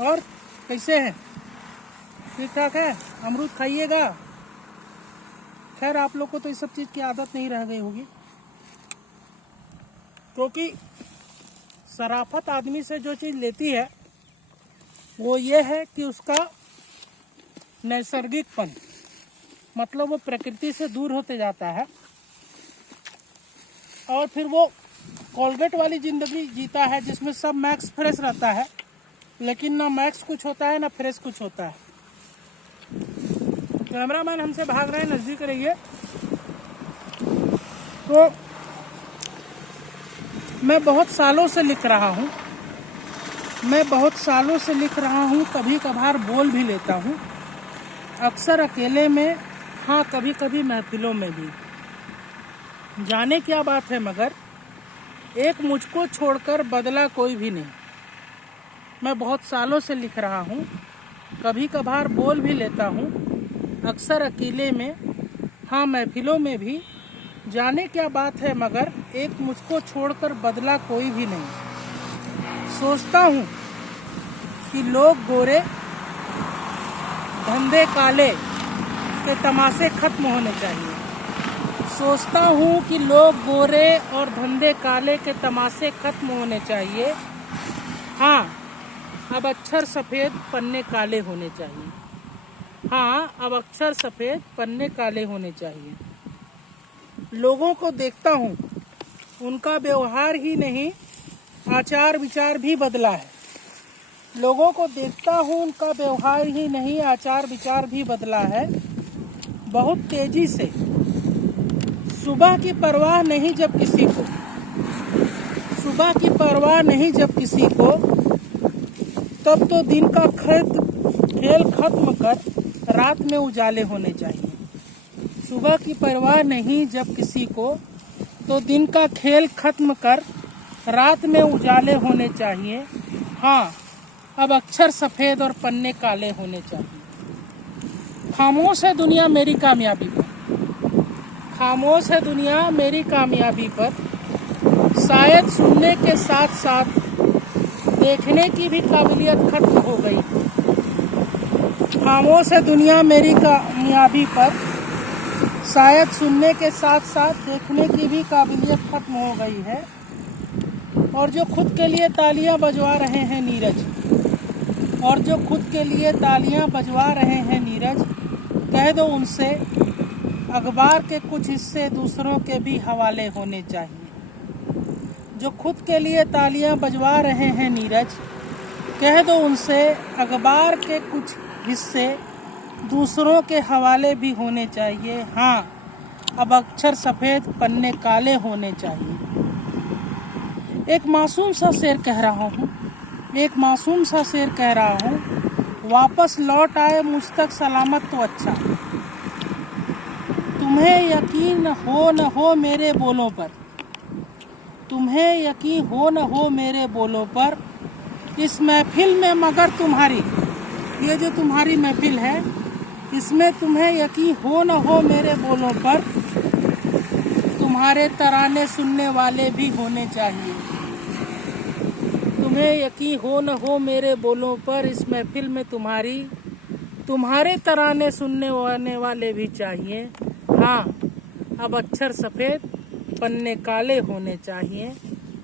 और कैसे हैं? ठीक ठाक है? अमरूद खाइएगा। खैर आप लोग को तो इस सब चीज़ की आदत नहीं रह गई होगी, क्योंकि शराफत आदमी से जो चीज़ लेती है वो ये है कि उसका नैसर्गिकपन, मतलब वो प्रकृति से दूर होते जाता है और फिर वो कोलगेट वाली ज़िंदगी जीता है जिसमें सब मैक्स फ्रेश रहता है, लेकिन ना मैक्स कुछ होता है ना फ्रेश कुछ होता है। कैमरामैन हमसे भाग रहे हैं, नज़दीक रहिए। तो मैं बहुत सालों से लिख रहा हूँ, कभी कभार बोल भी लेता हूँ, अक्सर अकेले में, हाँ कभी कभी महफिलों में भी। जाने क्या बात है मगर एक मुझको छोड़कर बदला कोई भी नहीं। मैं बहुत सालों से लिख रहा हूँ, कभी कभार बोल भी लेता हूँ, अक्सर अकेले में, हाँ महफिलों में भी। जाने क्या बात है मगर एक मुझको छोड़कर बदला कोई भी नहीं। सोचता हूँ कि लोग गोरे धंधे काले के तमाशे खत्म होने चाहिए। सोचता हूँ कि लोग गोरे और धंधे काले के तमाशे खत्म होने चाहिए। हाँ अब अक्षर सफ़ेद पन्ने काले होने चाहिए। हाँ अब अक्षर सफ़ेद पन्ने काले होने चाहिए। लोगों को देखता हूँ, उनका व्यवहार ही नहीं आचार विचार भी बदला है। लोगों को देखता हूँ, उनका व्यवहार ही नहीं आचार विचार भी बदला है। बहुत तेजी से सुबह की परवाह नहीं जब किसी को, सुबह की परवाह नहीं जब किसी को, तब तो दिन का खेल खत्म कर रात में उजाले होने चाहिए। सुबह की परवाह नहीं जब किसी को, तो दिन का खेल खत्म कर रात में उजाले होने चाहिए। हाँ अब अक्षर सफ़ेद और पन्ने काले होने चाहिए। खामोश है दुनिया मेरी कामयाबी पर, खामोश है दुनिया मेरी कामयाबी पर, शायद सुनने के साथ साथ देखने की भी काबिलियत खत्म हो गई। खामोश है दुनिया मेरी कामयाबी पर, शायद सुनने के साथ साथ देखने की भी काबिलियत खत्म हो गई है। और जो खुद के लिए तालियां बजवा रहे हैं नीरज, और जो खुद के लिए तालियां बजवा रहे हैं नीरज, कह दो उनसे अखबार के कुछ हिस्से दूसरों के भी हवाले होने चाहिए। जो खुद के लिए तालियां बजवा रहे हैं नीरज, कह दो उनसे अखबार के कुछ हिस्से दूसरों के हवाले भी होने चाहिए। हाँ अब अक्षर सफ़ेद पन्ने काले होने चाहिए। एक मासूम सा शेर कह रहा हूँ, एक मासूम सा शेर कह रहा हूँ, वापस लौट आए मुझ तक सलामत तो अच्छा। तुम्हें यकीन हो न हो मेरे बोलों पर, तुम्हें यकीन हो न हो मेरे बोलों पर, इस महफिल में मगर तुम्हारी, ये जो तुम्हारी महफिल है इसमें तुम्हें यकीन हो न हो मेरे बोलों पर, तुम्हारे तराने सुनने वाले भी होने चाहिए। तुम्हें यकीन हो न हो मेरे बोलों पर, इस महफिल में तुम्हारी, तुम्हारे तराने सुनने वाले भी चाहिए। हाँ अब अक्षर सफ़ेद पन्ने काले होने चाहिए,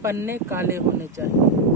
पन्ने काले होने चाहिए।